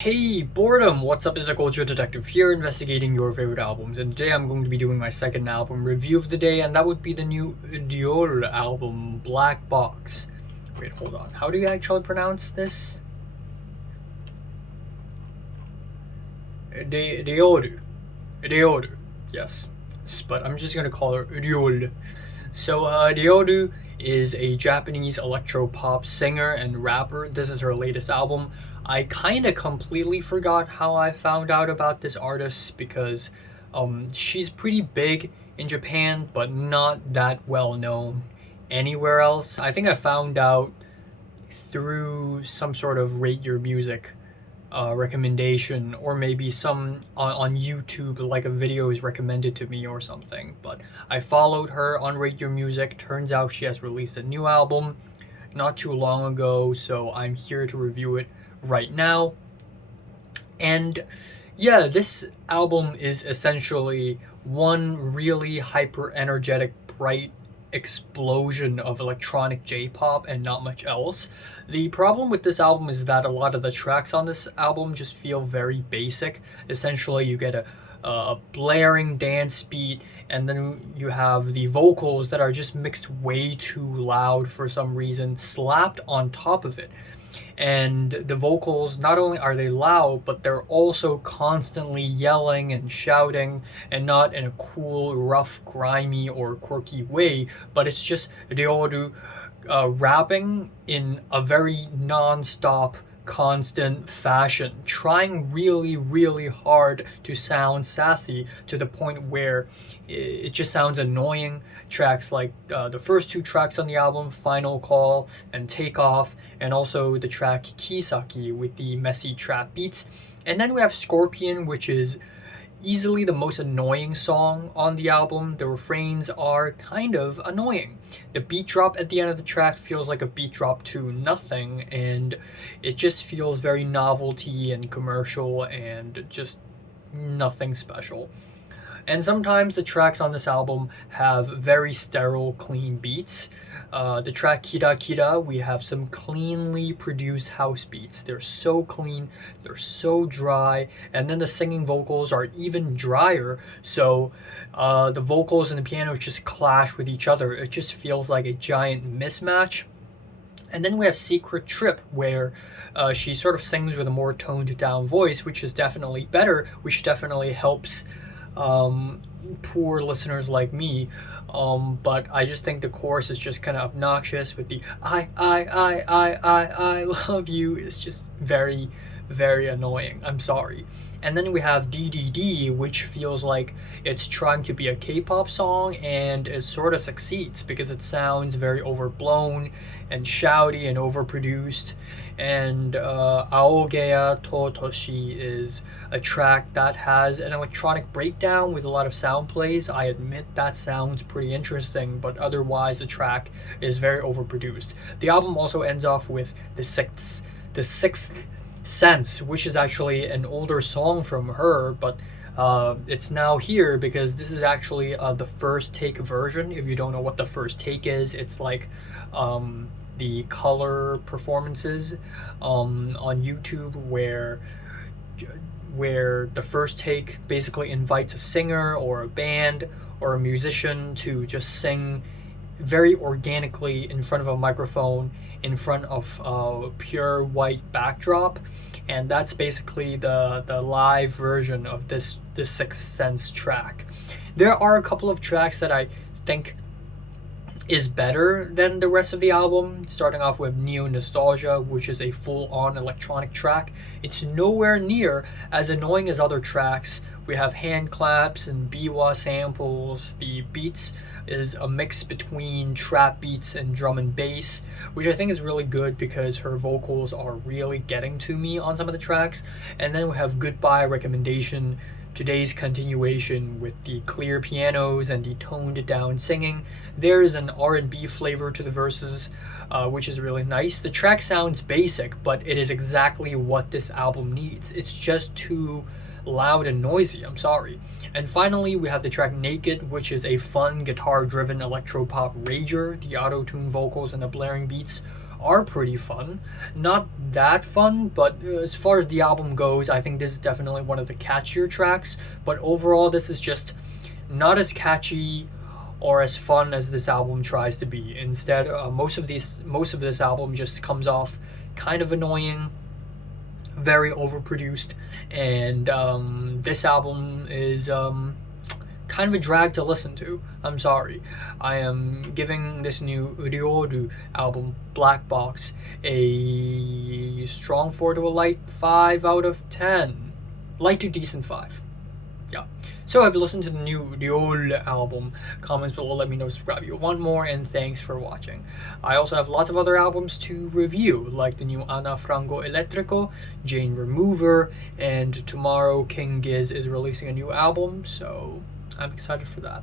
Hey boredom, what's up? Is a culture detective here investigating your favorite albums, and today I'm going to be doing my second album review of the day, and that would be the new Reol album, Black Box. Wait, hold on. How do you actually pronounce this? Reol. Reol. Yes. But I'm just gonna call her Reol. So, Reol is a Japanese electropop singer and rapper. This is her latest album. I kind of completely forgot how I found out about this artist because she's pretty big in Japan, but not that well known anywhere else. I think I found out through some sort of rate your music recommendation, or maybe some on YouTube, like a video is recommended to me or something. But I followed her on Rate Your Music. Turns out she has released a new album not too long ago, so I'm here to review it right now. And yeah, this album is essentially one really hyper energetic, bright explosion of electronic J-pop and not much else. The problem with this album is that a lot of the tracks on this album just feel very basic. Essentially, you get a blaring dance beat, and then you have the vocals that are just mixed way too loud for some reason, slapped on top of it. And the vocals, not only are they loud, but they're also constantly yelling and shouting, and not in a cool, rough, grimy, or quirky way, but it's just Ryoru rapping in a very non-stop, constant fashion, trying really, really hard to sound sassy to the point where it just sounds annoying. Tracks like the first two tracks on the album, Final Call and Takeoff, and also the track Kisaki with the messy trap beats. And then we have Scorpion, which is easily the most annoying song on the album. The refrains are kind of annoying. The beat drop at the end of the track feels like a beat drop to nothing, and it just feels very novelty and commercial and just nothing special. And sometimes the tracks on this album have very sterile, clean beats. The track Kira Kira, we have some cleanly produced house beats. They're so clean, they're so dry, and then the singing vocals are even drier, so the vocals and the piano just clash with each other. It just feels like a giant mismatch. And then we have Secret Trip, where she sort of sings with a more toned down voice, which is definitely better, which definitely helps poor listeners like me. But I just think the chorus is just kind of obnoxious with the I love you. It's just very, very annoying. I'm sorry. And then we have DDD, which feels like it's trying to be a K-pop song, and it sort of succeeds because it sounds very overblown and shouty and overproduced. And Aogea Totoshi is a track that has an electronic breakdown with a lot of sound plays. I admit that sounds pretty interesting, but otherwise the track is very overproduced. The album also ends off with the sixth Sense, which is actually an older song from her, but it's now here because this is actually the first take version. If you don't know what the first take is, it's like the color performances on YouTube where the first take basically invites a singer or a band or a musician to just sing very organically in front of a microphone in front of a pure white backdrop, and that's basically the live version of this Sixth Sense track. There are a couple of tracks that I think is better than the rest of the album, starting off with Neo Nostalgia, which is a full-on electronic track. It's nowhere near as annoying as other tracks. We have hand claps and biwa samples. The beats is a mix between trap beats and drum and bass, which I think is really good because her vocals are really getting to me on some of the tracks. And then we have Goodbye Recommendation, today's continuation with the clear pianos and the toned down singing. There's an R&B flavor to the verses, which is really nice. The track sounds basic, but it is exactly what this album needs. It's just too loud and noisy, I'm sorry. And finally, we have the track Naked, which is a fun guitar-driven electropop rager. The auto-tune vocals and the blaring beats are pretty fun. Not that fun, but as far as the album goes, I think this is definitely one of the catchier tracks. But overall, this is just not as catchy or as fun as this album tries to be. Instead, most of this album just comes off kind of annoying, very overproduced, and this album is kind of a drag to listen to. I'm sorry. I am giving this new Reol album, Black Box, a strong 4 to a light 5 out of 10. Light to decent 5. Yeah. So I've listened to the new Reol album. Comments below, let me know, subscribe if you want more, and thanks for watching. I also have lots of other albums to review, like the new Ana Frango Electrico, Jane Remover, and tomorrow King Giz is releasing a new album, so I'm excited for that.